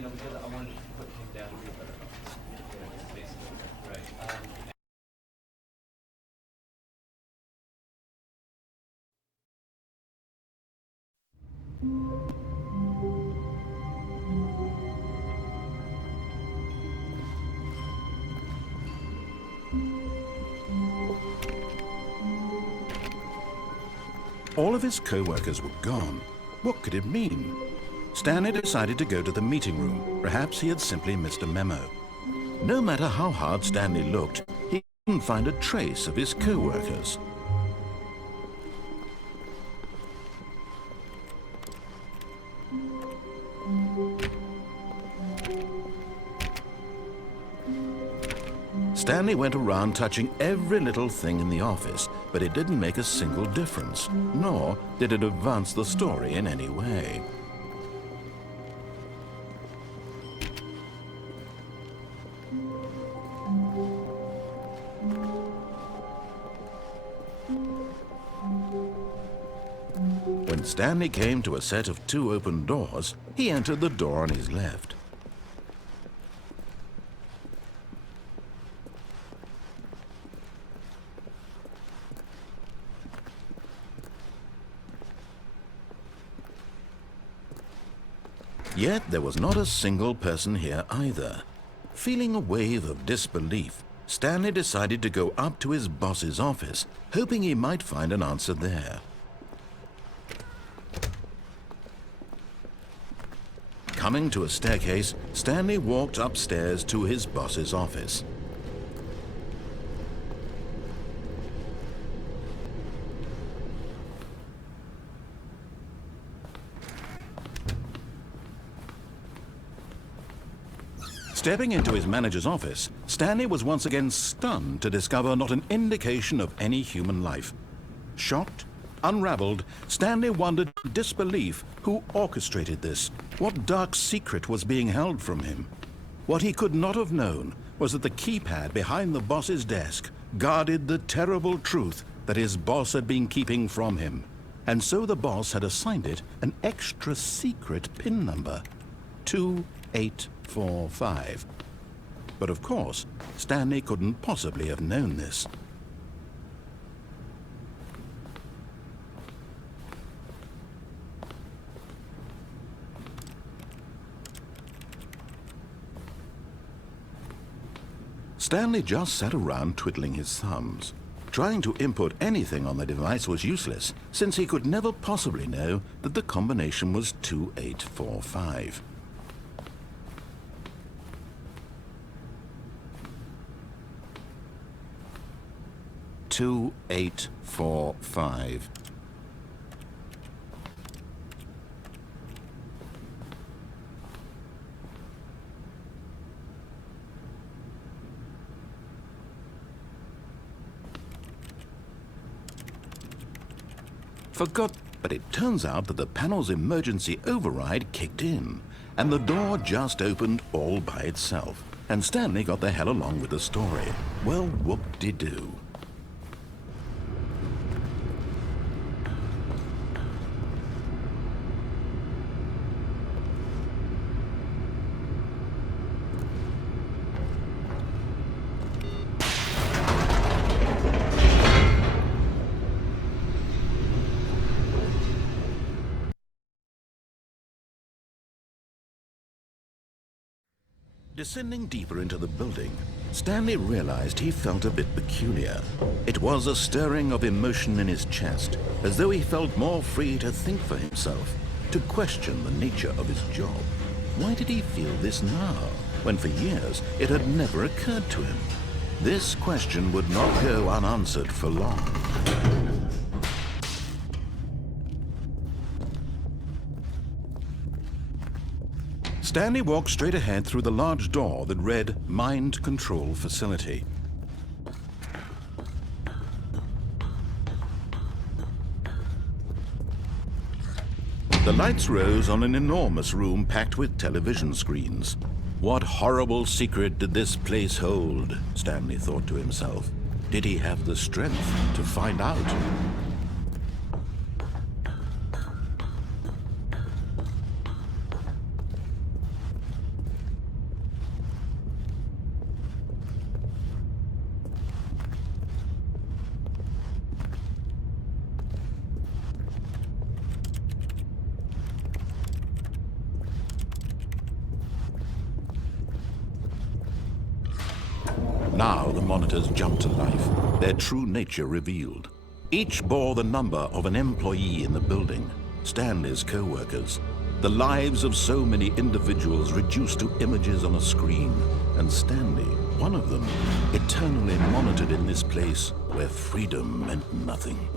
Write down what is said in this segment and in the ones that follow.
because I wanted to put him down a little bit. Basically, right. All of his co-workers were gone. What could it mean? Stanley decided to go to the meeting room. Perhaps he had simply missed a memo. No matter how hard Stanley looked, he couldn't find a trace of his co-workers. Stanley went around touching every little thing in the office, but it didn't make a single difference, nor did it advance the story in any way. When Stanley came to a set of 2 open doors, he entered the door on his left. Yet there was not a single person here either. Feeling a wave of disbelief, Stanley decided to go up to his boss's office, hoping he might find an answer there. Coming to a staircase, Stanley walked upstairs to his boss's office. Stepping into his manager's office, Stanley was once again stunned to discover not an indication of any human life. Shocked, unraveled, Stanley wondered in disbelief who orchestrated this, what dark secret was being held from him. What he could not have known was that the keypad behind the boss's desk guarded the terrible truth that his boss had been keeping from him. And so the boss had assigned it an extra secret PIN number, 2845. But of course, Stanley couldn't possibly have known this. Stanley just sat around twiddling his thumbs. Trying to input anything on the device was useless, since he could never possibly know that the combination was 2845. Two, 8, 4, 5. But it turns out that the panel's emergency override kicked in, and the door just opened all by itself. And Stanley got the hell along with the story. Well, whoop-de-doo. Descending deeper into the building, Stanley realized he felt a bit peculiar. It was a stirring of emotion in his chest, as though he felt more free to think for himself, to question the nature of his job. Why did he feel this now, when for years it had never occurred to him? This question would not go unanswered for long. Stanley walked straight ahead through the large door that read Mind Control Facility. The lights rose on an enormous room packed with television screens. What horrible secret did this place hold? Stanley thought to himself. Did he have the strength to find out? Now the monitors jumped to life, their true nature revealed. Each bore the number of an employee in the building, Stanley's co-workers. The lives of so many individuals reduced to images on a screen, and Stanley, one of them, eternally monitored in this place where freedom meant nothing.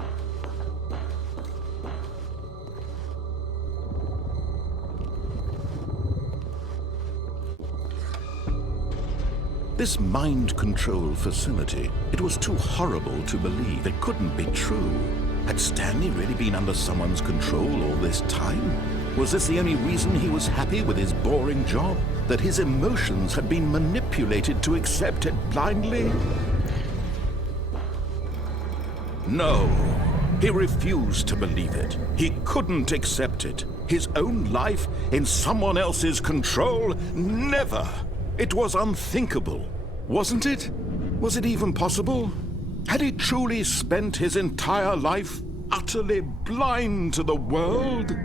This mind control facility, it was too horrible to believe. It couldn't be true. Had Stanley really been under someone's control all this time? Was this the only reason he was happy with his boring job? That his emotions had been manipulated to accept it blindly? No, he refused to believe it. He couldn't accept it. His own life in someone else's control? Never! It was unthinkable, wasn't it? Was it even possible? Had he truly spent his entire life utterly blind to the world?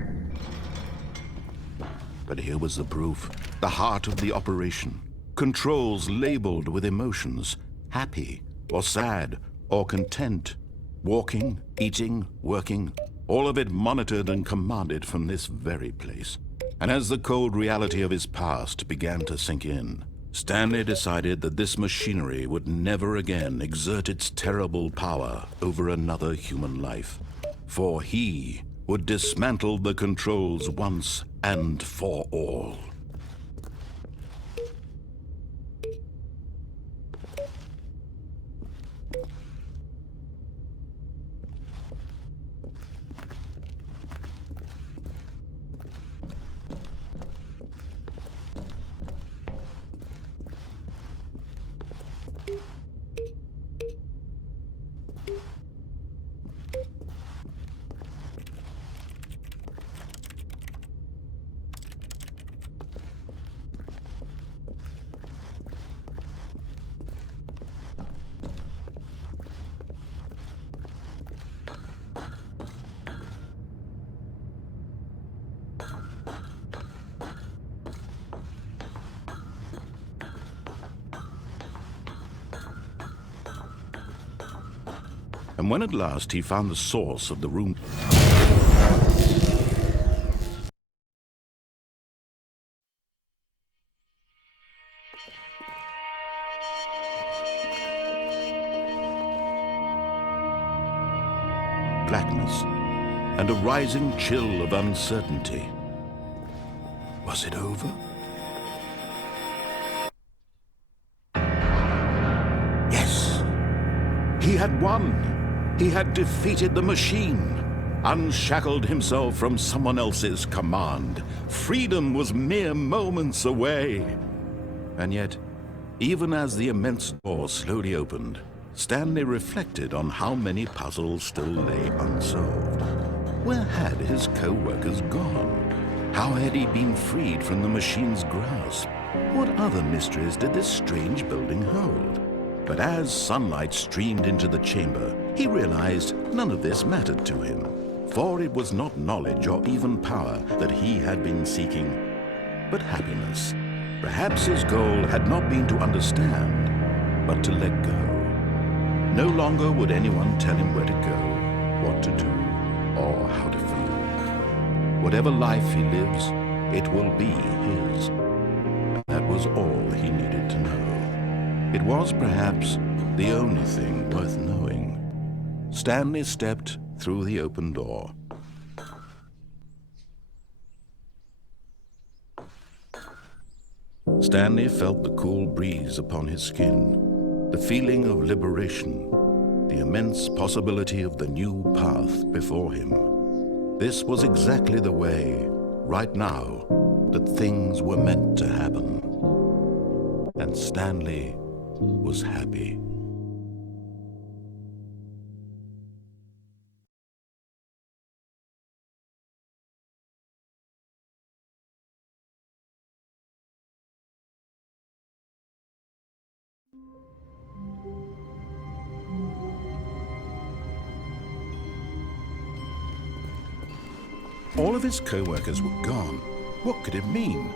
But here was the proof, the heart of the operation. Controls labeled with emotions, happy or sad or content. Walking, eating, working, all of it monitored and commanded from this very place. And as the cold reality of his past began to sink in, Stanley decided that this machinery would never again exert its terrible power over another human life. For he would dismantle the controls once and for all. And when at last he found the source of the room, blackness and a rising chill of uncertainty. Was it over? Yes, he had won. He had defeated the machine, unshackled himself from someone else's command. Freedom was mere moments away. And yet, even as the immense door slowly opened, Stanley reflected on how many puzzles still lay unsolved. Where had his co-workers gone? How had he been freed from the machine's grasp? What other mysteries did this strange building hold? But as sunlight streamed into the chamber, he realized none of this mattered to him, for it was not knowledge or even power that he had been seeking, but happiness. Perhaps his goal had not been to understand, but to let go. No longer would anyone tell him where to go, what to do, or how to feel. Whatever life he lives, it will be his. That was all he needed to know. It was perhaps the only thing worth knowing. Stanley stepped through the open door. Stanley felt the cool breeze upon his skin, the feeling of liberation, the immense possibility of the new path before him. This was exactly the way, right now, that things were meant to happen. And Stanley was happy. All of his co-workers were gone. What could it mean?